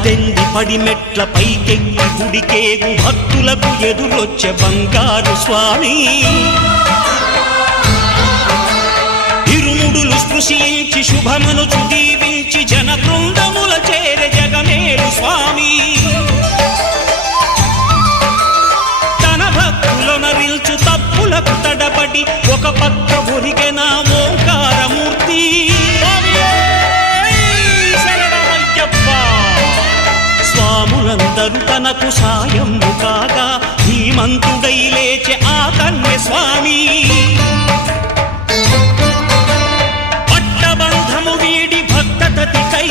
పద్దెంది పడిమెట్ల పైకెక్కి గుడికేగు భక్తులకు ఎదురొచ్చే బంగారు స్వామి ఇరుముడులు స్పృశించి శుభమనుచు దీవించి జన బృందముల చేరే జగమేలు స్వామి తన భక్తులనరిల్చు తప్పులకు తడబడి ఒక పక్క ఒరిగెన ఓంకారమూర్తి స్వాములందరూ తనకు సాయము కాగా ధీమంతుడై లేచె ఆ కన్య స్వామి పట్టబంధము వీడి భక్తతతికై